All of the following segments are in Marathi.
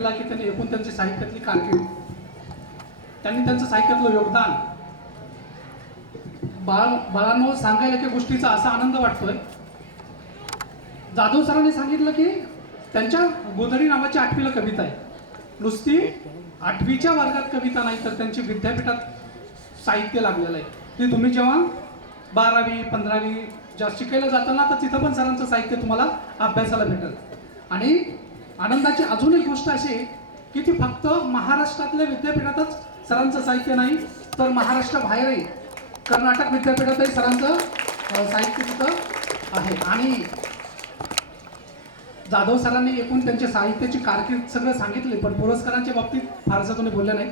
की त्यांनी एकूण त्यांची साहित्यातली कारकीर्द, त्यांनी त्यांचं साहित्यातलं योगदान बाळांनो सांगायला की गोष्टीचा असा आनंद वाटतोय. जाधव सरांनी सांगितलं की त्यांच्या गोधडी नावाची 8वीला कविता आहे. नुसती 8वीच्या वर्गात कविता नाही तर त्यांची विद्यापीठात साहित्य लागलेलं आहे. ते तुम्ही जेव्हा 12वी 15वी जेव्हा शिकायला जाताना तर तिथं पण सरांचं साहित्य तुम्हाला अभ्यासाला भेटेल. आणि आनंदाची अजून एक गोष्ट अशी की ती फक्त महाराष्ट्रातल्या विद्यापीठातच सरांचं साहित्य नाही तर महाराष्ट्राबाहेरही कर्नाटक विद्यापीठातही सरांचं साहित्य तिथं आहे. आणि जाधव सरांनी एकूण त्यांच्या साहित्याची कारकीर्द सगळं सांगितले, पण पुरस्कारांच्या बाबतीत फारसं कोणी बोलले नाही.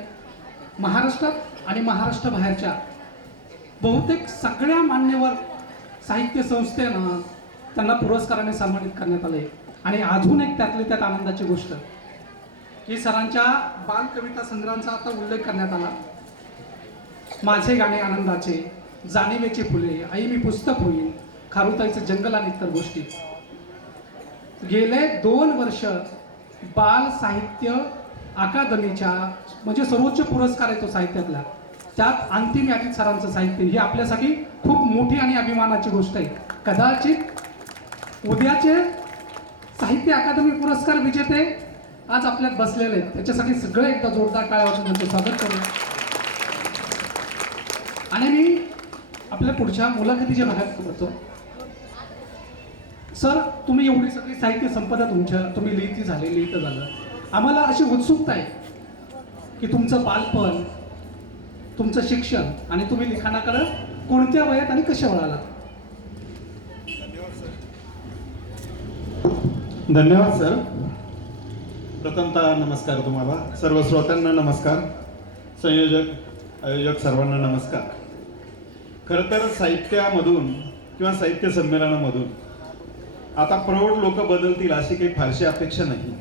महाराष्ट्रात आणि महाराष्ट्राबाहेरच्या बहुतेक सगळ्या मान्यवर साहित्य संस्थेनं त्यांना पुरस्काराने सन्मानित करण्यात आले. आणि अजून एक त्यातली त्यात आनंदाची गोष्ट की सरांच्या बालकविता संग्रहांचा आता उल्लेख करण्यात आला. माझे गाणे आनंदाचे, जाणीवेची फुले, आई मी पुस्तक होईल, खारुताईचं जंगल आणि इतर गोष्टी. गेले 2 वर्ष बाल साहित्य अकादमीच्या म्हणजे सर्वोच्च पुरस्कार आहे तो साहित्यातला, त्यात अंतिम यादीत सरांचं साहित्य. ही आपल्यासाठी खूप मोठी आणि अभिमानाची गोष्ट आहे. कदाचित उद्याचे साहित्य अकादमी पुरस्कार विजेते आज आपल्यात बसलेले आहेत. त्याच्यासाठी सगळे एकदा जोरदार टाळ्या वाजवून त्यांचं स्वागत करू. आणि मी आपल्या पुढच्या मुलाखतीच्या भागात करतो. सर, तुम्ही एवढी सगळी साहित्य संपदा तुम्ही लिहिती झालं, आम्हाला अशी उत्सुकता आहे की तुमचं बालपण, तुमचं शिक्षण आणि तुम्ही लिखाणाकडे कोणत्या वयात आणि कशा वळालात? धन्यवाद सर. प्रथमतः नमस्कार तुम्हाला सर्व श्रोत्यांना, नमस्कार संयोजक आयोजक सर्वांना नमस्कार. खरं तर साहित्यामधून किंवा साहित्य संमेलनामधून आता प्रौढ लोक बदलतील अशी काही फारशी अपेक्षा नाही,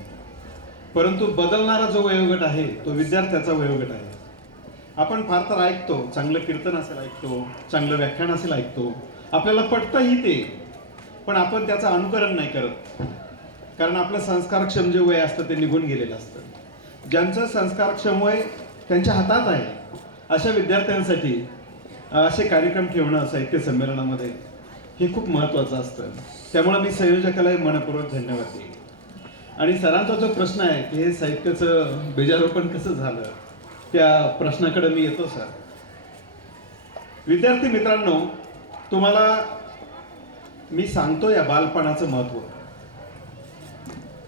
परंतु बदलणारा जो वयोगट आहे तो विद्यार्थ्याचा वयोगट आहे. आपण फार तर ऐकतो, चांगलं कीर्तन असेल ऐकतो, चांगलं व्याख्यान असेल ऐकतो, आपल्याला पटतंही ते, पण आपण त्याचं अनुकरण नाही करत. कारण आपलं संस्कारक्षम जे वय असतं ते निघून गेलेलं असतं. ज्यांचं संस्कारक्षम वय त्यांच्या हातात आहे अशा विद्यार्थ्यांसाठी असे कार्यक्रम ठेवणं साहित्य संमेलनामध्ये हे खूप महत्त्वाचं असतं. त्यामुळे मी संयोजकालाही मनपूर्वक धन्यवाद देईन. आणि सरांचा जो प्रश्न आहे की हे साहित्याचं बीजारोपण कसं झालं, त्या प्रश्नाकडे मी येतो. सर, विद्यार्थी मित्रांनो, तुम्हाला मी सांगतो या बालपणाचं महत्त्व.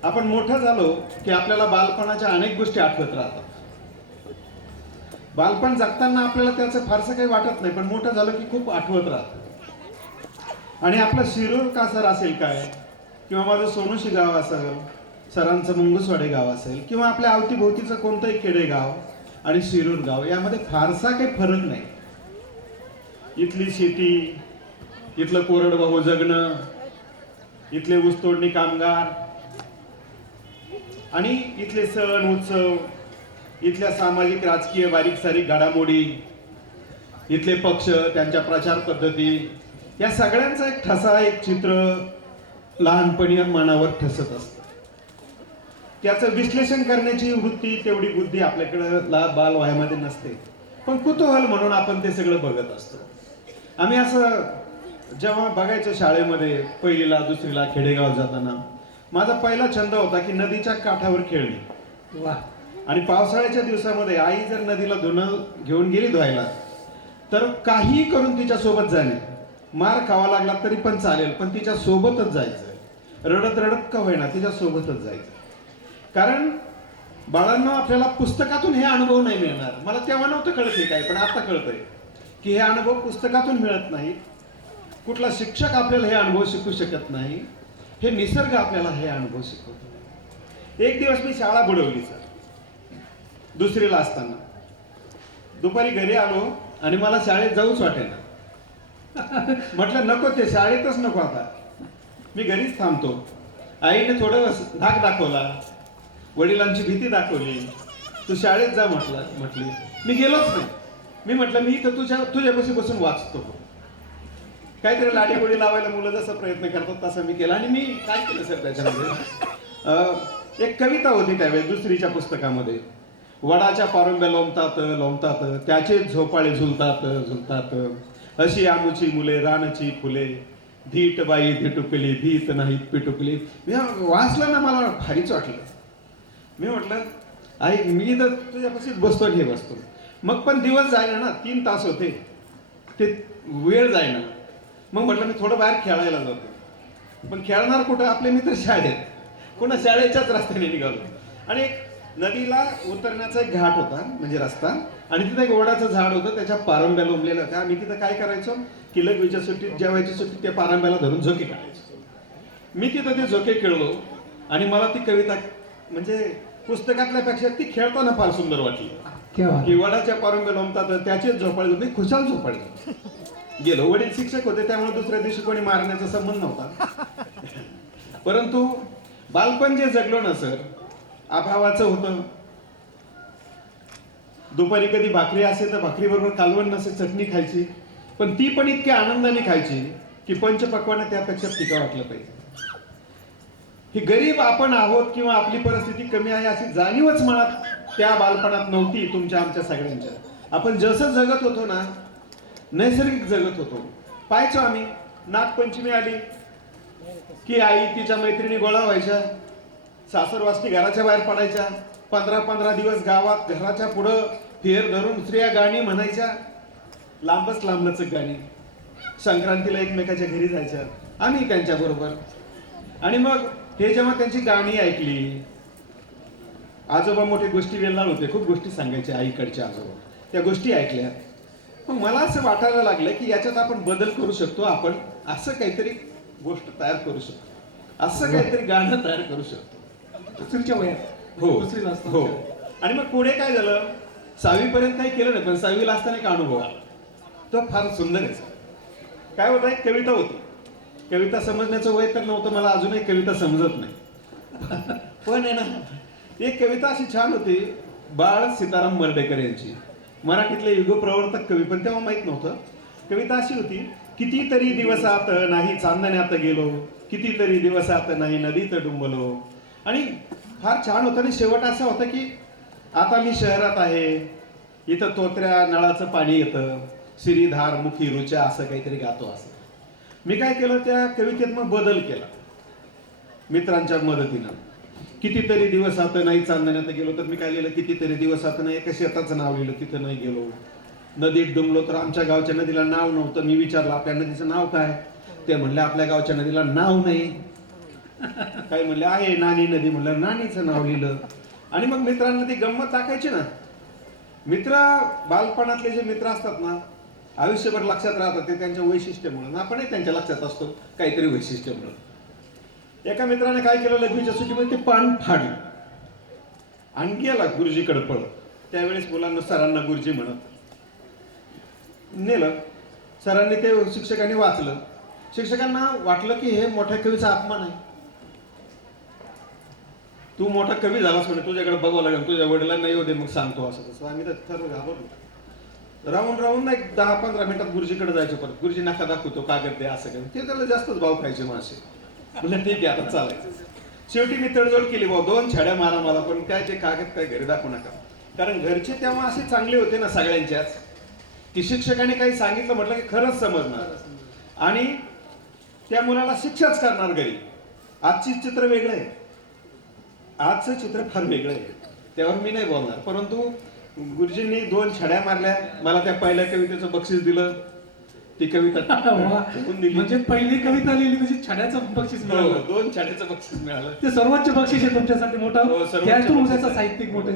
आपण मोठं झालो की आपल्याला बालपणाच्या अनेक गोष्टी आठवत राहतात. बालपण जगताना आपल्याला त्याचं फारसं काही वाटत नाही, पण मोठं झालं की खूप आठवत राहतं. आणि आपलं शिरूर का सर असेल काय, किंवा माझं सोनोशी गाव असेल, सरांचं मुंगसवाडे गाव असेल, किंवा आपल्या अवतीभोवतीचं कोणतंही खेडेगाव आणि शिरूर गाव, यामध्ये फारसा काही फरक नाही. इथली शेती, इथलं कोरडवाहू जगणं, इथले ऊसतोडणी कामगार आणि इथले सण उत्सव, इथल्या सामाजिक राजकीय बारीक सारीक घडामोडी, इथले पक्ष, त्यांच्या प्रचार पद्धती, या सगळ्यांचा एक ठसा, एक चित्र लहानपणी मनावर ठसत असतं. त्याचं विश्लेषण करण्याची वृत्ती, तेवढी बुद्धी आपल्याकडे बाल वयामध्ये नसते, पण कुतूहल म्हणून आपण ते सगळं बघत असतो. आम्ही असं जेव्हा बघायचं शाळेमध्ये 1लीला 2रीला खेडेगाव जाताना, माझा पहिला छंद होता की नदीच्या काठावर खेळणे. वा. आणि पावसाळ्याच्या दिवसामध्ये आई जर नदीला धुणं घेऊन गेली धुवायला, तर काहीही करून तिच्या सोबत जाणे, मार खावा लागला तरी पण चालेल, पण तिच्या सोबतच जायचं, रडत रडत का होईना तिच्या सोबतच जायचं. कारण बाळांना आपल्याला पुस्तकातून हे अनुभव नाही मिळणार. मला तेव्हा नव्हतं कळत हे काय, पण आता कळतंय की हे अनुभव पुस्तकातून मिळत नाही. कुठला शिक्षक आपल्याला हे अनुभव शिकू शकत नाही, हे निसर्ग आपल्याला हे अनुभव शिकवतो. एक दिवस मी शाळा बुडवली सर, 2रीला असताना. दुपारी घरी आलो आणि मला शाळेत जाऊच वाटेना. म्हटलं नको, ते शाळेतच नको, आता मी घरीच थांबतो. आईने थोडं धाक दाखवला, वडिलांची भीती दाखवली, तू शाळेत जा म्हटली. मी गेलोच नाही. मी म्हटलं मी इथं तुझ्यापाशी बसून वाचतो. काहीतरी लाडीगोडी लावायला मुलं जसा प्रयत्न करतात तसा मी केला. आणि मी काय केलं सर त्याच्यामध्ये, एक कविता होती त्यावेळेस दुसरीच्या पुस्तकामध्ये. वडाच्या पारुंब्या लोंबतात लोंबतात, त्याचे झोपाळे झुलतात झुलतात, अशी आमुची मुले रानाची फुले, धीट बाई धिटुकली धीत नाहीत पिटुकली. मी वाचलं ना, मला भारीच वाटलं. मी म्हटलं आई मी तर तुझ्यापाशीच बसतो आणि हे बसतो. मग पण दिवस जायना ना, 3 तास होते, ते वेळ जायना. मग म्हटलं मी थोडं बाहेर खेळायला जातो. पण खेळणार कुठं, आपले मित्र शाळेत, पुन्हा शाळेच्याच रस्त्याने निघालो. आणि एक नदीला उतरण्याचा एक घाट होता, म्हणजे रस्ता, आणि तिथं एक वडाचं झाड होतं, त्याच्या पारंब्या लोंबलेल्या होत्या. आम्ही तिथं काय करायचो की लघवीच्या सुट्टीत, जेवायची सुट्टीत त्या पारंब्याला धरून झोके काढायचो. मी तिथं ते झोके खेळलो आणि मला ती कविता म्हणजे पुस्तकातल्यापेक्षा ती खेळताना फार सुंदर वाटली. की वडाच्या पारंब्या लोंबतात त्याचेच झोपाळे, मी खुशाल झोपाळे गेलो. वडील शिक्षक होते, त्यामुळे दुसऱ्या दिवशी कोणी मारण्याचा संबंध नव्हता. परंतु बालपण जे जगलो ना सर, अभावाचं होतं. दुपारी कधी भाकरी असे तर भाकरी बरोबर कालवण नसे चटणी खायची, पण ती पण इतक्या आनंदाने खायची की पंचपक्वाने त्यापेक्षा फिका वाटलं पाहिजे. ही गरीब आपण आहोत किंवा आपली परिस्थिती कमी आहे अशी जाणीवच मनात त्या बालपणात नव्हती तुमच्या आमच्या सगळ्यांच्या. आपण जसं जगत होतो ना, नैसर्गिक जगत होतो. पाहायचो आम्ही, नागपंचमी आली की आई तिच्या मैत्रिणी गोळा व्हायच्या, सासरवासनी घराच्या बाहेर पडायच्या. 15-15 दिवस गावात घराच्या पुढं फेर धरून स्त्रिया गाणी म्हणायच्या, लांबच लांबलचक गाणी. संक्रांतीला एकमेकाच्या घरी जायच्या आम्ही त्यांच्या बरोबर. आणि मग हे जेव्हा त्यांची गाणी ऐकली, आजोबा मोठे गोष्टी वेळणार होते, खूप गोष्टी सांगायचे आईकडच्या आजोबा, त्या गोष्टी ऐकल्या. मग मला असं वाटायला लागलं की याच्यात आपण बदल करू शकतो, आपण असं काहीतरी गोष्ट तयार करू शकतो, असं काहीतरी गाणं तयार करू शकतो. दुसरीच्या वयात हो दुसरीला असताना. हो. आणि मग पुढे काय झालं, 6वी पर्यंत काही केलं नाही, पण 6वीला असताना एक अनुभव आला, तो फार सुंदर आहे. काय होतं, एक कविता होती. कविता समजण्याचं वय तर नव्हतं मला, अजूनही कविता समजत नाही. पण आहे ना, एक कविता अशी छान होती, बाळ सीताराम मर्डेकर यांची, मराठीतले युगप्रवर्तक कवी, पण तेव्हा माहित नव्हतं. कविता अशी होती, कितीतरी दिवसात नाही चांदण्यात गेलो, कितीतरी दिवसात नाही नदीत डुंबलो. आणि फार छान होतं. आणि शेवट असा होता की आता मी शहरात आहे, इथं तोत्र्या नळाचं पाणी येतं, सिरीधार मुखी रुचा, असं काहीतरी गातो. असं मी काय केलं, त्या कवितेत मग बदल केला मित्रांच्या मदतीनं. कितीतरी दिवसात नाही चांदण्यात गेलो, तर मी काय लिहिलं, कितीतरी दिवसात नाही एका शेताचं नाव लिहिलं, तिथं नाही गेलो. नदीत डुंबलो, तर आमच्या गावच्या नदीला नाव नव्हतं. मी विचारलं आपल्या नदीचं नाव काय, ते म्हणले आपल्या गावच्या नदीला नाव नाही. काय म्हणले आहे नानी नदी, म्हणलं नानीचं नाव लिहिलं. आणि मग मित्रांना ती गंमत टाकायची ना. मित्र, बालपणातले जे मित्र असतात ना, आयुष्यभर लक्षात राहतात, ते त्यांच्या वैशिष्ट्यामुळे. आपणही त्यांच्या लक्षात असतो काहीतरी वैशिष्ट्यामुळे. एका मित्राने काय केलं, लघवीच्या सुट्टीमध्ये ते पान फाडलं आणि गेला गुरुजीकडे पळत. त्यावेळेस मुलांना सरांना गुरुजी म्हणत नेलं. सरांनी ते शिक्षकांनी वाचलं. शिक्षकांना वाटलं की हे मोठ्या कवीचा अपमान आहे, तू मोठा कवी झालास म्हणे, तुझ्याकडे बघावं लागेल, तुझ्या वडिलांना येऊ दे, मग सांगतो. असं तसं आम्ही तर सर्व घाबरलो. राहून ना एक 10-15 मिनिटात गुरुजीकडे जायचो. परत गुरुजी नका दाखवतो, कागद द्या, असं काय. ते त्याला जास्तच भाव खायचे मासे. म्हणजे ठीक आहे आता चालायचं. शेवटी मी तडजोड केली, भाऊ 2 छड्या मारा मला, पण काय ते कागद काय घरी दाखवू नका. कारण घरचे तेव्हा असे चांगले होते ना सगळ्यांच्याच, की शिक्षकाने काही सांगितलं म्हटलं की खरंच समजणार आणि त्या मुलाला शिक्षाच करणार घरी. आजची चित्र वेगळं आहे, आजचं चित्र फार वेगळं आहे, त्यावर मी नाही बोलणार. परंतु गुरुजींनी 2 छड्या मारल्या, मला त्या पहिल्या कवितेचं बक्षीस दिलं. ती कविता दिली, म्हणजे पहिली कविता लिहिली म्हणजे छड्याचं बक्षीस मिळालं. 2 छड्याचं बक्षीस मिळालं. ते सर्वोच्च बक्षीस आहे तुमच्यासाठी मोठं, हो, सर्वोच्च त्यातून बक्षीस उद्याचं आहे. साहित्यिक मोठे.